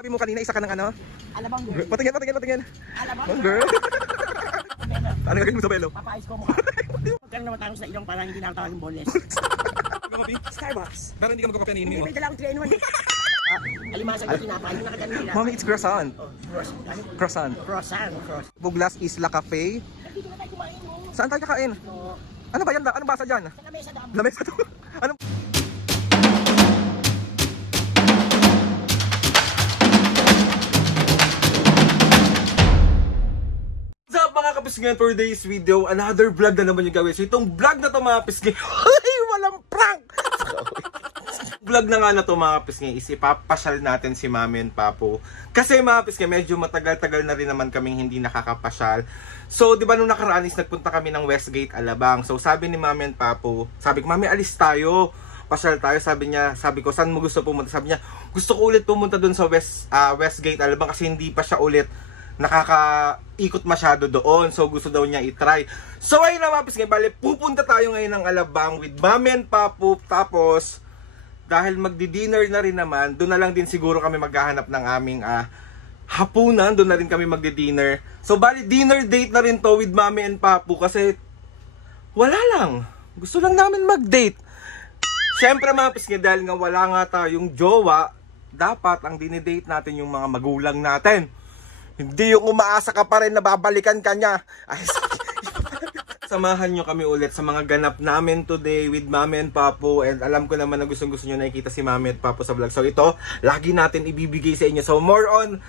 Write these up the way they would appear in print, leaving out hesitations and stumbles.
Sabi mo kanina, isa ka ng ano? Alabang girl. Patingin. Alabang Girl. Ano gagawin mo sa pelo? Papayos ko mukha. Magkano naman tangos na ilong para hindi na tawagin boneless. Starbucks. Pero hindi ka magkakape ni mo. May dala akong 3 in 1. Alimasag na tinapay. Yung nakaganon nila. Mommy, it's croissant. Croissant. Croissant. Buglas Isla Cafe. Nandito na tayo kumain mo. Saan tayo kakain? Ano ba yan? Anong basa dyan? Sa lamesa dam. Lamesa to. Ano? What's up mga kapisngan, for today's video, another vlog na naman yung gawin. So itong vlog na to mga kapisngan, ay walang prank! Vlog na nga na to mga kapisngan is ipapasyal natin si Mami and Papo. Kasi mga kapisngan, medyo matagal-tagal na rin naman kaming hindi nakakapasyal. So di ba nung nakaraan is nagpunta kami ng Westgate, Alabang. So sabi ni Mami and Papo, sabi ko, Mami alis tayo. Pasyal tayo, sabi ko, saan mo gusto pumunta? Sabi niya, gusto ko ulit pumunta dun sa Westgate, Alabang kasi hindi pa siya ulit nakakaikot masyado doon. So gusto daw niya i-try. So ayun na mga kapisngan, bale pupunta tayo ngayon ng Alabang with Mami and Papo. Tapos dahil magdi-dinner na rin naman, doon na lang din siguro kami maghahanap ng aming hapunan. Doon na rin kami magdi-dinner. So bali dinner date na rin to with Mami and Papo kasi wala lang. Gusto lang namin mag-date. Siyempre mga kapisngan, dahil nga wala nga tayong jowa, dapat ang dinidate natin yung mga magulang natin. Hindi yung umaasa ka pa rin na babalikan ka niya. Ay, samahan nyo kami ulit sa mga ganap namin today with Mami and Papo. And alam ko naman na gustong-gusto nyo nakikita si Mami at Papo sa vlog. So ito, lagi natin ibibigay sa inyo. So more on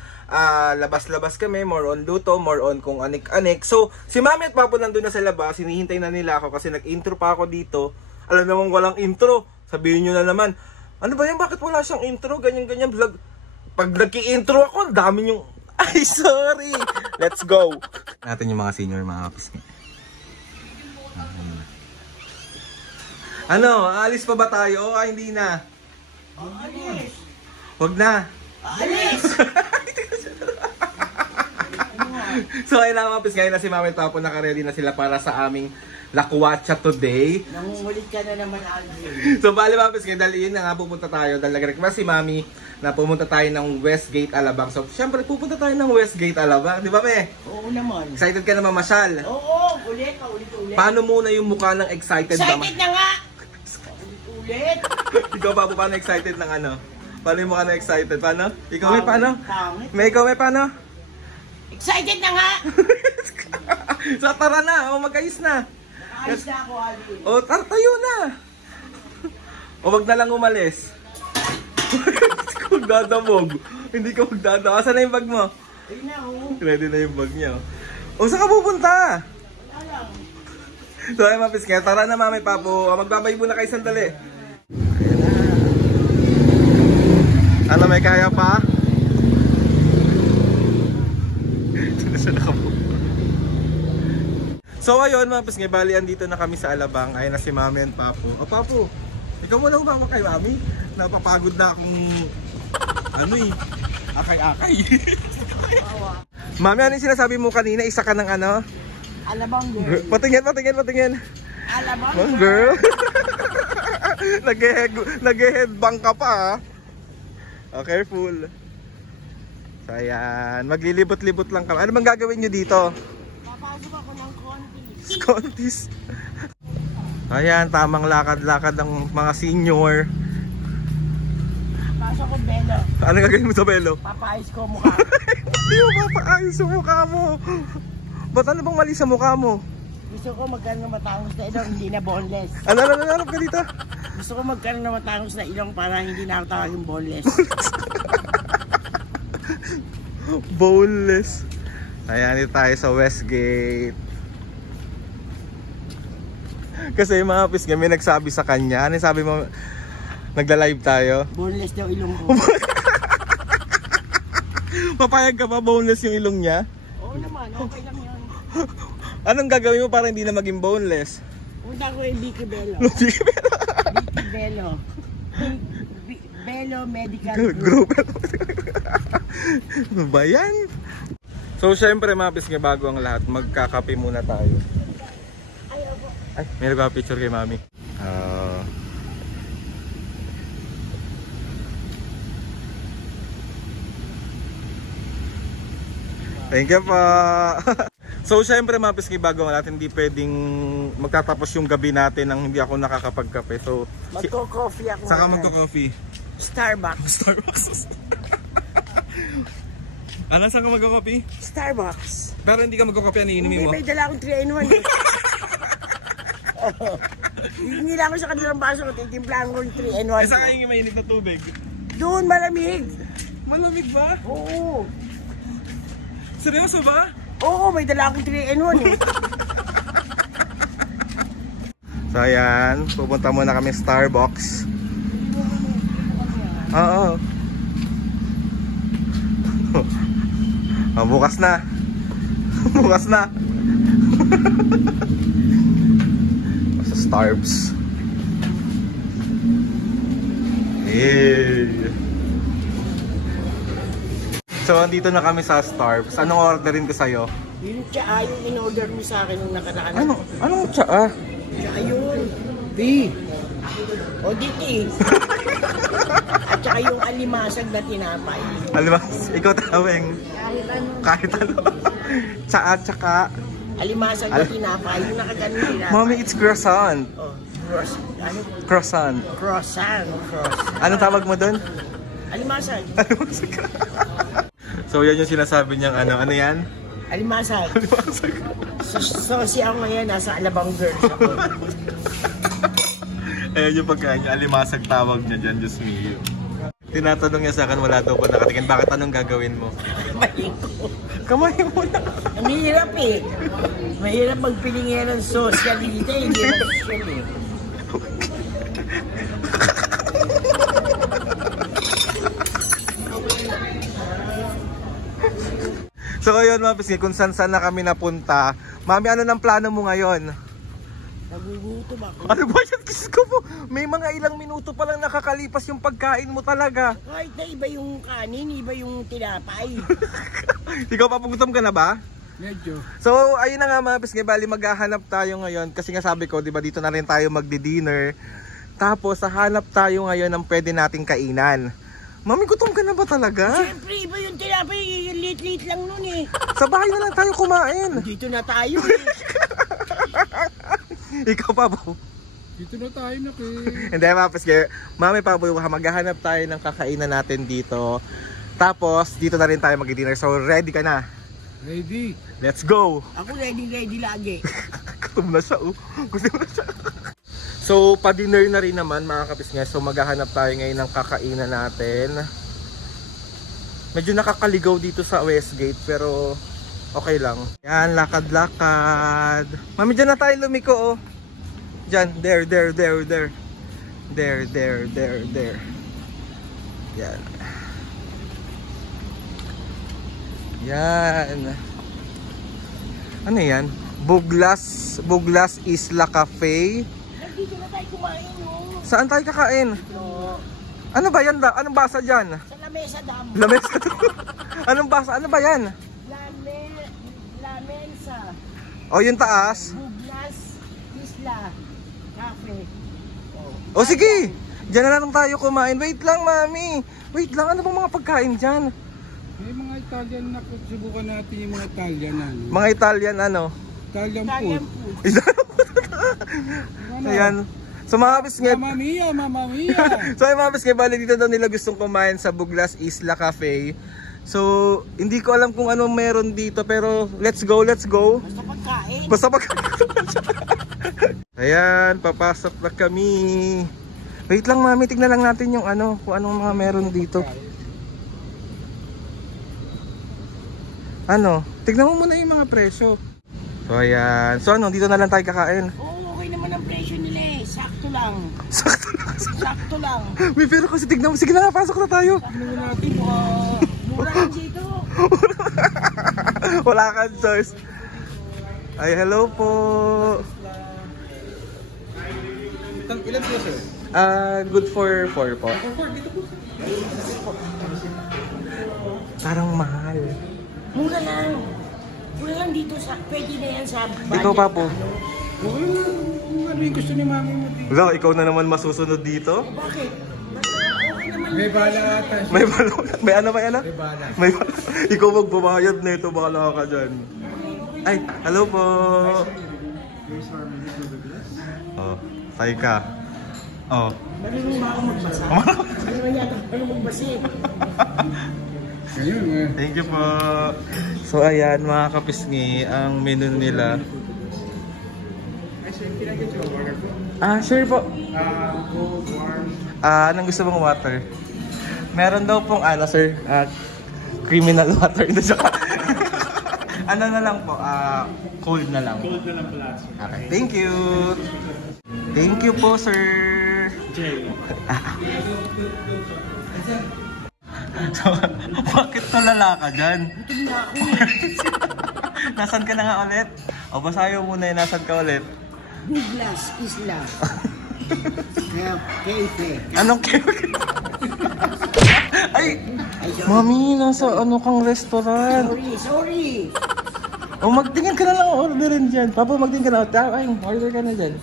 labas-labas kami, more on luto, more on kung anik-anik. So si Mami at Papo nandun na sa labas. Hinihintay na nila ako kasi nag-intro pa ako dito. Alam naman walang intro. Sabihin nyo na naman, ano ba yan? Bakit wala siyang intro? Ganyan-ganyan vlog. Pag nag-i-intro ako, ang dami yung... Ay, sorry! Let's go! Natin yung mga senior, mga kapisngan. Ano? Alis pa ba tayo? O hindi na? Alis! Huwag na! Alis! So ayun na mga kapisngan, na si Mami at Papo naka-ready na sila para sa aming lakwatsa today. Nangungulit ka na naman, Aldrin. So bali mga kapisngan, dahil yun na nga pupunta tayo. Dahil nag-request si Mami na pumunta tayo ng Westgate, Alabang. So syempre pupunta tayo ng Westgate, Alabang. Di ba, Me? Oo naman. Excited ka na mamasyal? Oo, ulit. Paano muna yung mukha ng excited ba? Excited na nga! Ulit. Ikaw Papo, paano excited ng ano? Paano yung mukha ng excited? Paano? Ikaw may paano? Pangit. May ikaw may paano? Excited na nga! So tara na, o mag-ayos na. Ayos na ako, Aldrin. O tayo na. O wag na lang umalis. Huwag dadabog. Hindi ka magdadabog. Asan na yung bag mo? Ayun na, oo. Ready na yung bag niya. O saan ka pupunta? Wala lang. So ay mga kapisngan, tara na Mami Papo. Magbabay muna kayo sandali. Ano, may kaya pa? So ayun mga kapisngan, bali andito na kami sa Alabang. Ayun na si Mami and Papo. O Papo, ikaw muna umama kay Mami. Napapagod na akong ano eh, akay-akay. Mami, ano yung sinasabi mo kanina? Isa ka ng ano? Alabang girl. Patingin. Alabang Girl. Nag-headbang ka pa ha. Oh, careful. So ayan, maglilibot-libot lang kami. Ano bang gagawin nyo dito? Papasok ako ng konti. Contis. Ayan, tamang lakad-lakad ng mga senior. Pasok ko belo. Ano gagawin mo sa belo? Papayos ko mukha. Hindi mo papaayos sa mukha mo. Ba't ano bang mali sa mukha mo? Gusto ko magkaroon ng matangos na ilong, hindi na boneless. Ano ka dito? Gusto ko magkaroon ng matangos na ilong para hindi na ako tawagin boneless. Boneless. Ayan, dito tayo sa Westgate. Kasi yung mga kapisngan, may nagsabi sa kanya. Ano yung sabi mo? Nagla-live tayo? Boneless daw ilong ko. Papayag ka ba boneless yung ilong niya? Oo naman, okay lang yun. Anong gagawin mo para hindi na maging boneless? Punta ko yung Vicky Bello. Vicky Bello. Bello Medical Group. Ano ba yan? So syempre mga kapisngan, bago ang lahat, magkakape muna tayo. Ay, may nagpa-picture kay Mami. Thank you po. So syempre mga piski, bago nga natin, hindi pwedeng magtatapos yung gabi natin nang hindi ako nakakapagkape. So Magko-coffee ako. saka ngayon. magko-coffee. Starbucks. Starbucks. Ano, saan ka magko-coffee? Starbucks. Pero hindi ka magko-coffee, ano inumin Hindi, mo? may dala akong 3-in-1 eh. Hindi lang ako sa kanilang baso ko, titimplaan ko yung 3-in-1 Eh, ko. saan yung mainit na tubig? Doon, malamig. Malamig ba? Oo. Seryoso ba? Oo, may dala akong 3-in-1 eh. So ayan, pupunta muna kami Starbucks. Oo. Oh, bukas na. Bukas na. Sa Starbs. Hey. So andito na kami sa Starbs. Anong orderin ko sa'yo? Yung tsaa yung in-order mo sa akin nung nakaraan. Anong tsaa? Tsaa yun. B. O diti. At saka yung alimasag na tinapay. Alimas, ikaw taweng. Kahit ano. Kahit ano. Tsaa, tsaka. Alimasag na tinapay. Yung nakaganon tinapay. Mommy, it's croissant. Oh, ano? Croissant. Croissant. Anong tawag mo doon? Alimasag. So yan yung sinasabi niyang ano yan? Alimasag. So siya ako ngayon, nasa Alabang Girls ako. Ayan yung pagkain niya, alimasag tawag niya dyan, Diyos mio. Tinatanong niya sa akin, wala daw pa nakatingin. Bakit anong gagawin mo? Kamay ko. Kamay mo na. Ang hirap eh. Mahirap magpilingan ng socialite, hindi na social eh. So ayun mga piski, kung saan na kami napunta. Mami, ano nang plano mo ngayon? Nagugutom ako. Ano ba yan? Kiss ko po. May mga ilang minuto pa lang nakakalipas yung pagkain mo talaga. Kahit na iba yung kanin, iba yung tinapay. Ikaw, papagutom ka na ba? Medyo. So ayun na nga mga piski, bali maghahanap tayo ngayon. Kasi nga sabi ko, di ba dito na rin tayo magdi-dinner. Tapos hahanap tayo ngayon ng pwede nating kainan. Mami, gutom ka na ba talaga? Siyempre, iba yung tinapay, late-late lang nun eh. Sa bahay na lang tayo kumain. Dito na tayo eh. Ikaw pa po. Dito na tayo na Hindi, mga piski. Mami, pa po, maghahanap tayo ng kakainan natin dito. Tapos, dito na rin tayo mag-dinner. So, ready ka na? Ready. Let's go! Ako ready lagi. Gutom na siya, oh. Gutom na siya. So, pa-dinner na rin naman mga kapisngi. So, maghahanap tayo ngayon ng kakainan natin. Medyo nakakaligaw dito sa Westgate, pero okay lang. Yan, lakad-lakad. Mami, dyan na tayo lumiko, oh. Dyan, there. There. Yan. Yan. Ano yan? Buglas Isla Cafe. Dito na tayo kumain no. Saan tayo kakain? No. Ano ba yan? Anong basa dyan? Sa lamesa dam. Lamesa. Anong basa? Ano ba yan? Lamensa. O, yung taas. Buglas Isla Cafe. O, sige. Diyan na lang tayo kumain. Wait lang, mami. Wait lang. Ano bang mga pagkain dyan? May mga Italian na subukan natin yung mga Italian ano. Mga Italian ano? Italian Italian food. food. Ayan. So mga pisngit. Mamma mia. So ay mga pisngit, bali dito daw nila gustong kumain sa Buglas Isla Cafe. So hindi ko alam kung anong meron dito, pero let's go. Basta pagkain. Basta pagkain. Ayan, papasok na kami. Wait lang mami, tignan lang natin yung ano, kung anong mga meron dito. Ano, tignan mo muna yung mga presyo. So ayan, so ano, dito na lang tayo kakain. Oo, okay naman ang presyo nila eh. Sakto lang. Sakto lang. May pero kasi tignan mo, sige na nga, pasok na tayo. Sabi natin, mura lang dito. Wala kang choice. Ay, hello po. Ilan po sir? Good for 4 po. Parang mahal. Mura lang. Mura lang dito sa, pwede na yan sa budget. Ikaw pa po. Ano yung gusto ni mami mo dito? Wala, ikaw na naman masusunod dito. Bakit? Basta okay naman May bala ata siya. May bala. May ano? May bala. May bala. Ikaw magbabayad na ito. Bala ka dyan. Ay, hello po. Oh, say ka. Oh. Marunong ba ako magbasa? Marunong yata ako magbasa eh. Ayun eh. Thank you po. So ayan mga kapisngi, ang menu nila. Sure po. Cold, warm. Anong gusto mong water? Meron daw pong sir, criminal water. Ano na lang po, cold na lang. Cold na lang pala. Okay, thank you. Thank you po, sir. So, bakit tulala ka dyan? Gutom na ako eh. Nasaan ka na nga ulit? O basayo muna yung nasan ka ulit. Douglas Isla. Kaya Kefe. Anong Ay! Mami, nasa ano kang restaurant? Sorry. O magtingin ka na lang orderin dyan. Papa, magtingin ka na. Ay, order ka na dyan.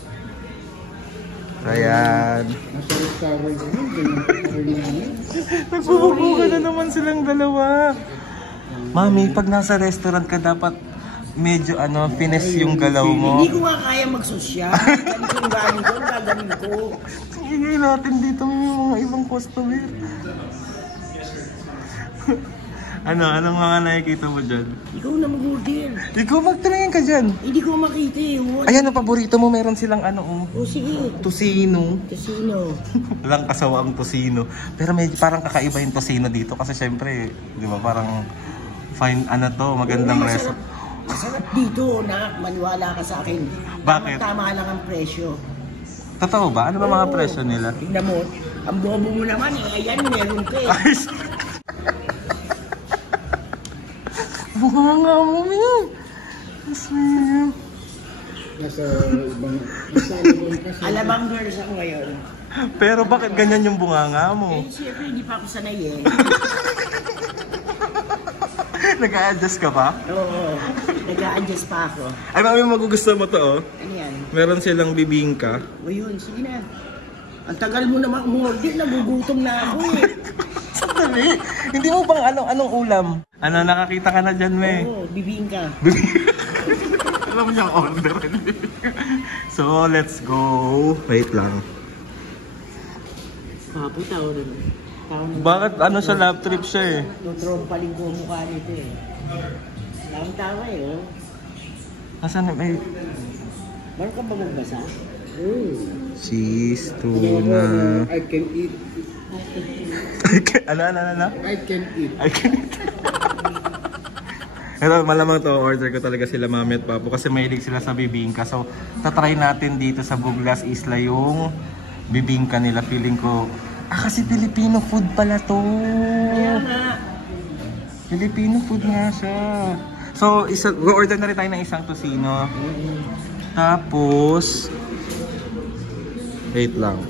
Ayan. Nasa restaurant ko yun. Nagbubuka na naman silang dalawa. Mami, pag nasa restaurant ka dapat medyo finesse yung galaw mo. Hindi ko nga kaya magsosyal. Ganito yung galing ko, gagamin ko. Ingay natin dito may mga ibang customer. Anong mga nakikita mo dyan? Ikaw na mag-order. Ikaw magtingin ka dyan. Hindi ko makita eh. Ayan ang paborito mo, meron silang O sige. tosino. Casino. Walang kasawa ang tosino. Pero medyo parang kakaiba yung tosino dito kasi syempre, di ba, parang fine magandang restaurant. Masarap dito na maniwala ka sa akin. Bakit? Tama lang ang presyo. Totoo ba? Ano ba mga presyo nila? Tingnan mo, ang bobo mo naman eh. Ayan, meron ka eh. Ay, bunganga mo, Ming. Nasa ibang kasi. Alabang girls ako ngayon. Pero bakit ganyan yung bunganga mo? Eh, siyempre, hindi pa ako sanay eh. Nag-a-adjust ka pa? Oo, nag-a-adjust pa ako. Ay, mami, magugustuhan mo to, oh. Ano yan? Meron silang bibingka. O yun, sige na. Ang tagal mo naman umorder, nagugutom na ako eh. Sandali, hindi mo bang anong ulam? Nakakita ka na dyan, me? Oo, bibingka. Alam niya ang order. So, let's go. Wait lang. Papo, tao rin. Bakit sa lab trip siya eh? Tutrompaling ko ang mukha nito eh. Tawang-tawa eh, oh. Asan may Meron ka ba magbasa? cheese, tuna. I can eat. Ano? I can eat. I can eat. Pero malamang to, order ko talaga sila mami at papo kasi mahilig sila sa bibingka. So, tatry natin dito sa Douglas Isla yung bibingka nila. Feeling ko, kasi Filipino food pala to. Kaya nga. Filipino food nga siya. So, order na rin tayo ng isang tosino. Tapos, wait lang.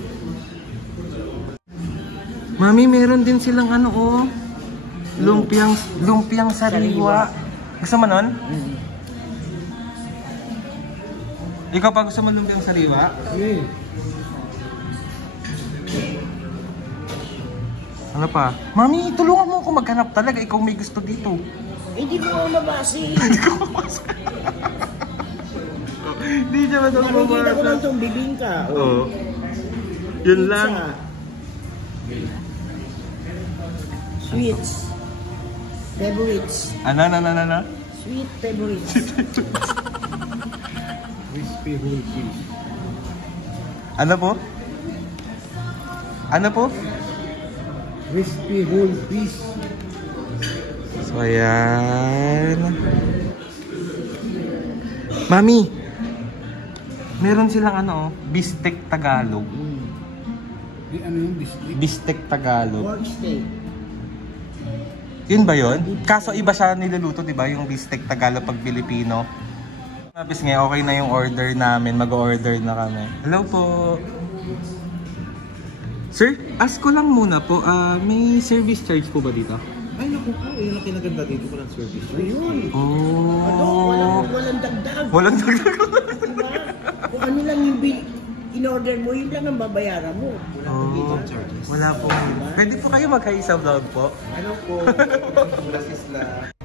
Mami, meron din silang lumpiang sariwa. Gusto mo nun? Ikaw pa gusto mo lumpiang sariwa? Ano pa? Mami, tulungan mo ako maghanap talaga. Ikaw may gusto dito. Hindi ko mabasi. Hindi siya Nakikita ko mabasa. lang itong bibingka. Oo. Yun lang. Sweets. Favorites. Ano? Sweet favorites. Crispy whole cheese. Ano po? Crispy whole cheese. So, ayan. Mami, meron silang bistek Tagalog. Ano yung biscuit? Bistek Tagalog. Pork steak. Yun ba yun? Kaso iba siya niluluto, di ba? Yung bistek Tagalog pag Pilipino. Tapos nga, okay na yung order namin. Mag-order na kami. Hello po. Sir, ask ko lang muna po. May service charge po ba dito? Ay, naku po. Yun ang kinaganda dito ko ng service. Ayun. Oh. Walang dagdag. Walang dagdag. Diba? Kung ano lang yung in-order mo, yun lang ang babayaran mo. Wala pong hidden charges. Wala po. Pwede po kayo magkaisa vlog po? Ano po? Sis la.